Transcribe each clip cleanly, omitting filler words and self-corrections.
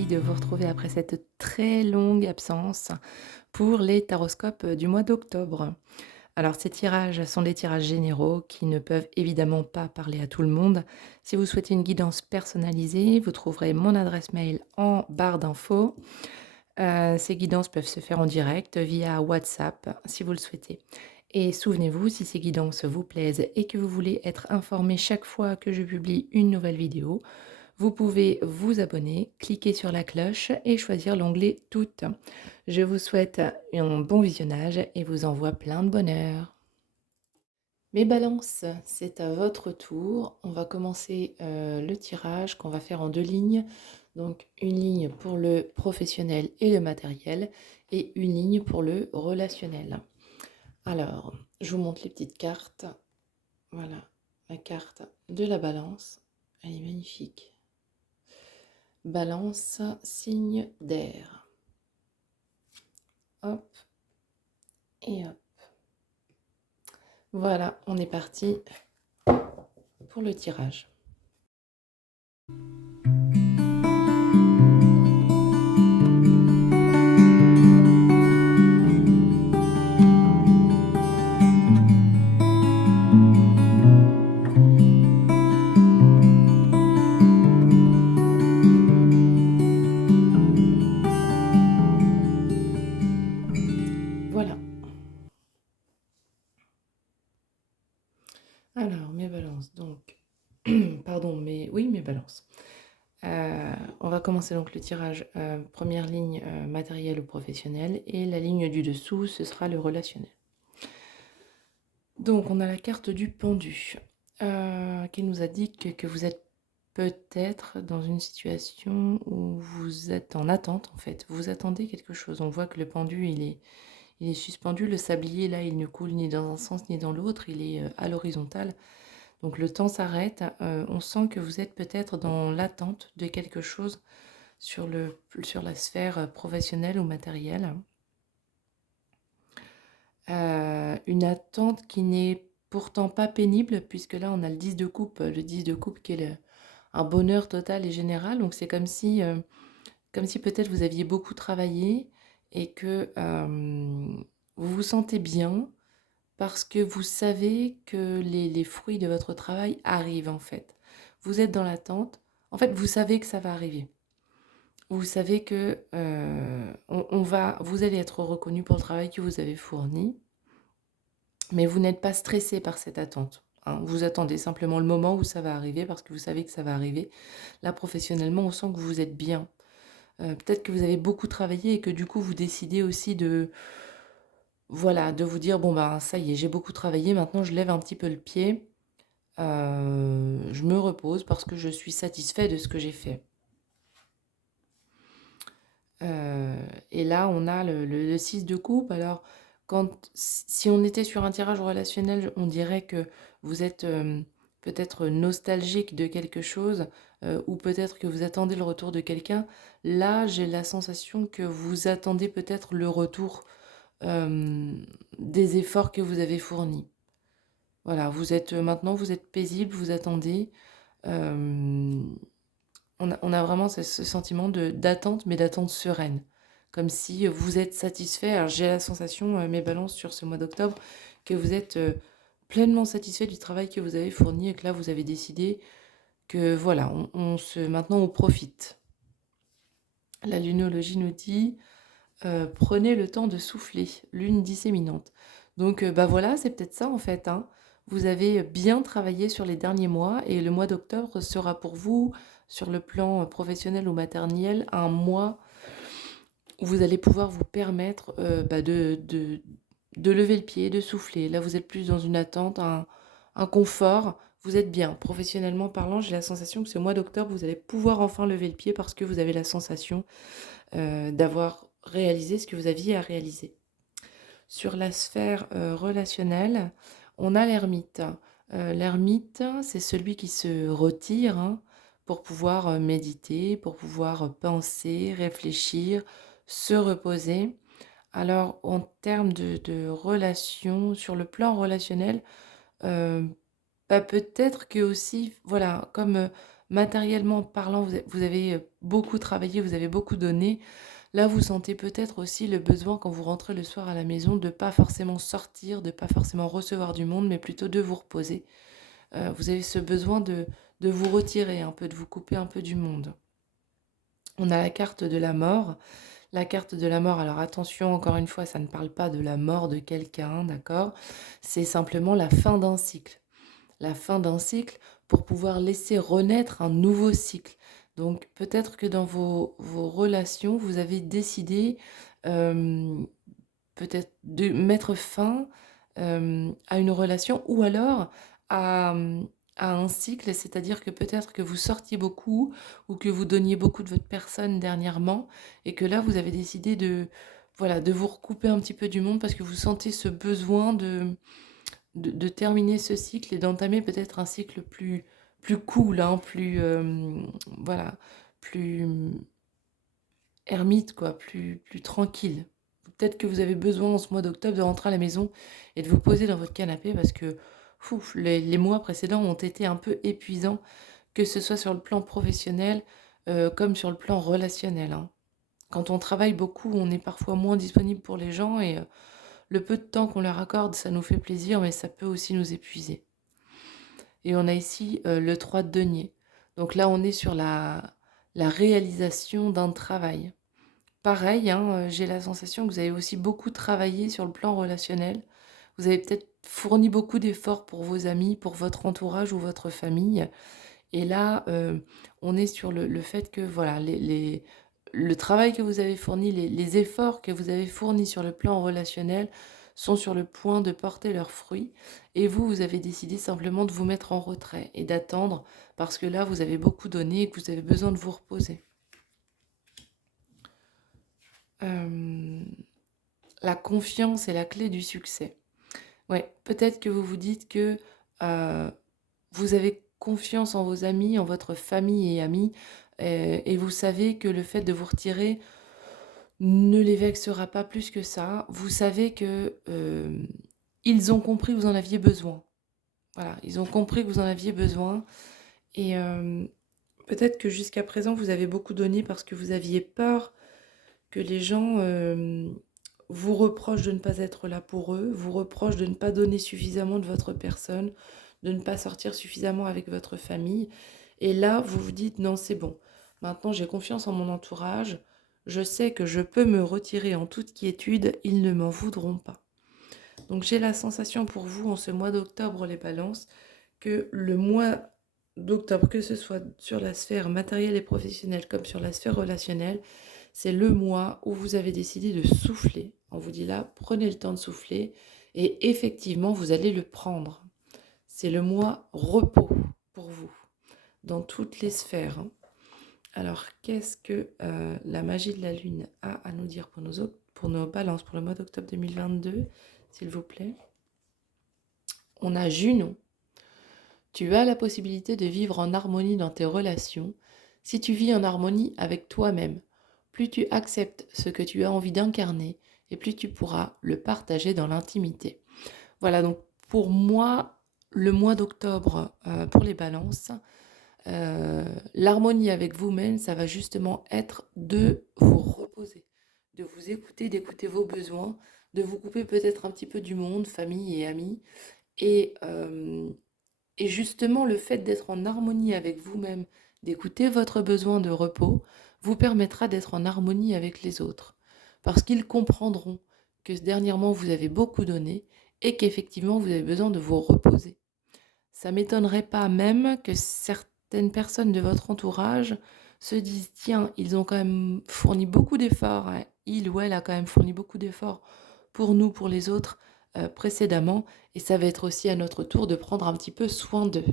ravie de vous retrouver après cette très longue absence pour les taroscopes du mois d'octobre. Alors ces tirages sont des tirages généraux qui ne peuvent évidemment pas parler à tout le monde. Si vous souhaitez une guidance personnalisée, vous trouverez mon adresse mail en barre d'infos. Ces guidances peuvent se faire en direct via WhatsApp si vous le souhaitez. Et souvenez-vous, si ces guidances vous plaisent et que vous voulez être informé chaque fois que je publie une nouvelle vidéo, vous pouvez vous abonner, cliquer sur la cloche et choisir l'onglet Toutes. Je vous souhaite un bon visionnage et vous envoie plein de bonheur. Mes balances, c'est à votre tour. On va commencer le tirage qu'on va faire en deux lignes. Donc une ligne pour le professionnel et le matériel et une ligne pour le relationnel. Alors, je vous montre les petites cartes. Voilà, la carte de la balance. Elle est magnifique. Balance, signe d'air. Hop et hop. Voilà, on est parti pour le tirage. Voilà. Alors, mes balances, donc, pardon, mes balances. On va commencer donc le tirage, première ligne matériel ou professionnel, et la ligne du dessous, ce sera le relationnel. Donc, on a la carte du pendu qui nous indique que vous êtes peut-être dans une situation où vous êtes en attente, en fait. Vous attendez quelque chose. On voit que le pendu, il est suspendu. Le sablier, là, il ne coule ni dans un sens ni dans l'autre. Il est à l'horizontale. Donc le temps s'arrête. On sent que vous êtes peut-être dans l'attente de quelque chose sur la sphère professionnelle ou matérielle. Une attente qui n'est pourtant pas pénible, puisque là, on a le 10 de coupe. Le 10 de coupe qui est un bonheur total et général. Donc c'est comme si peut-être vous aviez beaucoup travaillé et que vous vous sentez bien parce que vous savez que les fruits de votre travail arrivent en fait. Vous êtes dans l'attente. En fait, vous savez que ça va arriver. Vous savez que vous allez être reconnu pour le travail que vous avez fourni, mais vous n'êtes pas stressé par cette attente, hein. Vous attendez simplement le moment où ça va arriver parce que vous savez que ça va arriver. Là, professionnellement, on sent que vous êtes bien. Peut-être que vous avez beaucoup travaillé et que du coup, vous décidez aussi de vous dire: «Bon, ben, ça y est, j'ai beaucoup travaillé, maintenant je lève un petit peu le pied, je me repose parce que je suis satisfait de ce que j'ai fait». Heu et là, on a le 6 de coupe. Alors si on était sur un tirage relationnel, on dirait que vous êtes, peut-être nostalgique de quelque chose, ou peut-être que vous attendez le retour de quelqu'un. Là, j'ai la sensation que vous attendez peut-être le retour, des efforts que vous avez fournis. Voilà, maintenant vous êtes paisible, vous attendez, hem on a vraiment ce sentiment d'attente, mais d'attente sereine. Comme si vous êtes satisfait. Alors j'ai la sensation, mes balances sur ce mois d'octobre, que vous êtes pleinement satisfait du travail que vous avez fourni et que là, vous avez décidé que voilà, maintenant on profite. La lunologie nous dit prenez le temps de souffler, lune disséminante. Donc, bah voilà, c'est peut-être ça en fait, hein. Vous avez bien travaillé sur les derniers mois et le mois d'octobre sera pour vous, sur le plan professionnel ou matériel, un mois où vous allez pouvoir vous permettre bah, de lever le pied, de souffler. Là, vous êtes plus dans une attente, un confort. Vous êtes bien. Professionnellement parlant, j'ai la sensation que ce mois d'octobre, vous allez pouvoir enfin lever le pied parce que vous avez la sensation d'avoir réalisé ce que vous aviez à réaliser. Sur la sphère relationnelle, on a l'ermite. L'ermite, c'est celui qui se retire, hein, pour pouvoir méditer, pour pouvoir penser, réfléchir, se reposer. Alors, en termes de relations, sur le plan relationnel, bah, peut-être que aussi, voilà, comme matériellement parlant, vous avez beaucoup travaillé, vous avez beaucoup donné. Là, vous sentez peut-être aussi le besoin, quand vous rentrez le soir à la maison, de pas forcément sortir, de pas forcément recevoir du monde, mais plutôt de vous reposer. Vous avez ce besoin de vous retirer un peu, de vous couper un peu du monde. On a la carte de la mort. La carte de la mort, alors attention, encore une fois, ça ne parle pas de la mort de quelqu'un, d'accord? C'est simplement la fin d'un cycle. La fin d'un cycle pour pouvoir laisser renaître un nouveau cycle. Donc peut-être que dans vos relations, vous avez décidé peut-être de mettre fin à une relation ou alors à, à un cycle, c'est-à-dire que peut-être que vous sortiez beaucoup ou que vous donniez beaucoup de votre personne dernièrement et que là, vous avez décidé de, voilà, de vous recouper un petit peu du monde parce que vous sentez ce besoin de terminer ce cycle et d'entamer peut-être un cycle plus cool, hein, plus, voilà, plus ermite, quoi, plus tranquille. Peut-être que vous avez besoin en ce mois d'octobre de rentrer à la maison et de vous poser dans votre canapé parce que les mois précédents ont été un peu épuisants, que ce soit sur le plan professionnel comme sur le plan relationnel, hein. Quand on travaille beaucoup, on est parfois moins disponible pour les gens et le peu de temps qu'on leur accorde, ça nous fait plaisir, mais ça peut aussi nous épuiser. Et on a ici le 3 de denier. Donc là, on est sur la réalisation d'un travail. Pareil, hein, j'ai la sensation que vous avez aussi beaucoup travaillé sur le plan relationnel. Vous avez peut-être fourni beaucoup d'efforts pour vos amis, pour votre entourage ou votre famille. Et là, on est sur le fait que voilà, le travail que vous avez fourni, les efforts que vous avez fournis sur le plan relationnel sont sur le point de porter leurs fruits. Et vous, vous avez décidé simplement de vous mettre en retrait et d'attendre parce que là, vous avez beaucoup donné et que vous avez besoin de vous reposer. Euh, la confiance est la clé du succès. Ouais, peut-être que vous vous dites que euh, vous avez confiance en vos amis, en votre famille et amis, et vous savez que le fait de vous retirer ne les vexera pas plus que ça. Vous savez que ils ont compris que vous en aviez besoin. Voilà, ils ont compris que vous en aviez besoin. Et peut-être que jusqu'à présent, vous avez beaucoup donné parce que vous aviez peur que les gens vous reprochent de ne pas être là pour eux, vous reprochent de ne pas donner suffisamment de votre personne, de ne pas sortir suffisamment avec votre famille. Et là, vous vous dites, non, c'est bon. Maintenant, j'ai confiance en mon entourage. Je sais que je peux me retirer en toute quiétude. Ils ne m'en voudront pas. Donc, j'ai la sensation pour vous, en ce mois d'octobre, les balances, que le mois d'octobre, que ce soit sur la sphère matérielle et professionnelle comme sur la sphère relationnelle, c'est le mois où vous avez décidé de souffler. On vous dit là, prenez le temps de souffler et effectivement, vous allez le prendre. C'est le mois repos pour vous, dans toutes les sphères, hein. Alors, qu'est-ce que la magie de la Lune a à nous dire pour nos balances pour le mois d'octobre 2022, s'il vous plaît? On a Junon. Tu as la possibilité de vivre en harmonie dans tes relations si tu vis en harmonie avec toi-même. Plus tu acceptes ce que tu as envie d'incarner et plus tu pourras le partager dans l'intimité. Voilà, donc pour moi, le mois d'octobre pour les balances, l'harmonie avec vous-même, ça va justement être de vous reposer, de vous écouter, d'écouter vos besoins, de vous couper peut-être un petit peu du monde, famille et amis. Et, et justement, le fait d'être en harmonie avec vous-même, d'écouter votre besoin de repos, vous permettra d'être en harmonie avec les autres. Parce qu'ils comprendront que dernièrement, vous avez beaucoup donné et qu'effectivement, vous avez besoin de vous reposer. Ça m'étonnerait pas même que certaines personnes de votre entourage se disent, tiens, ils ont quand même fourni beaucoup d'efforts, hein. Il ou elle a quand même fourni beaucoup d'efforts pour nous, pour les autres, précédemment, et ça va être aussi à notre tour de prendre un petit peu soin d'eux.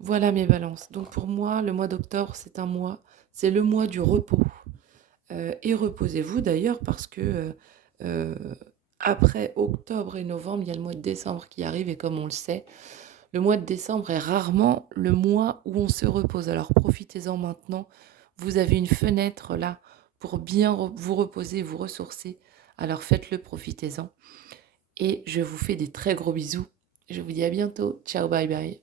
Voilà mes balances. Donc pour moi, le mois d'octobre, c'est le mois du repos. Et reposez-vous d'ailleurs parce que euh, après octobre et novembre, il y a le mois de décembre qui arrive et comme on le sait, le mois de décembre est rarement le mois où on se repose. Alors profitez-en maintenant. Vous avez une fenêtre là pour bien vous reposer, vous ressourcer. Alors faites-le, profitez-en. Et je vous fais des très gros bisous. Je vous dis à bientôt. Ciao, bye bye.